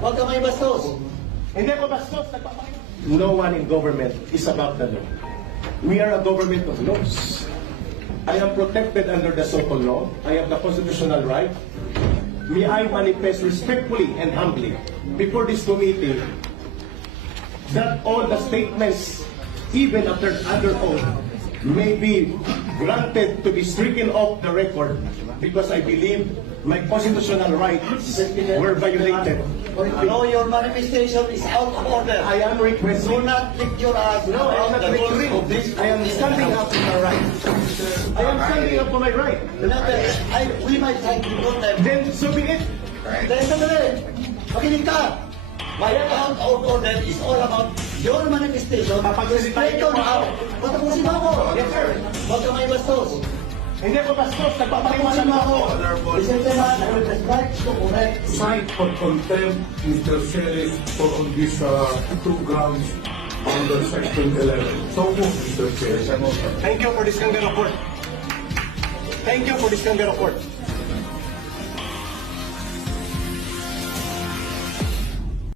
Huwag ka may bastos. Hindi ako bastos. No one in government is above the law. We are a government of laws. I am protected under the so-called law. I have the constitutional right. May I manifest respectfully and humbly before this committee that all the statements, even after under oath, may be granted to be stricken off the record because I believe my constitutional rights were violated. No, your manifestation is out of order. I am requesting. Do not lift your ass. No, I am not the rules requesting. of this. I am standing up for my right. I am standing up for my right. We might thank you for that. Then so be it. Dahil sandali, makinig ka. My out of order is all about your manifestation. Papagsalitain niyo po ako. Patapusin mo ako. Yes, sir. Huwag ka may bastos. Hindi ako bastos. Patapusin mo ako. Listen to man, I will just like to correct. Cite for contempt Mr. Sheriff for on these two grounds under Section 11. So move, Mr. Sheriff. Thank you for this Kanga report. Thank you for this Kanga report.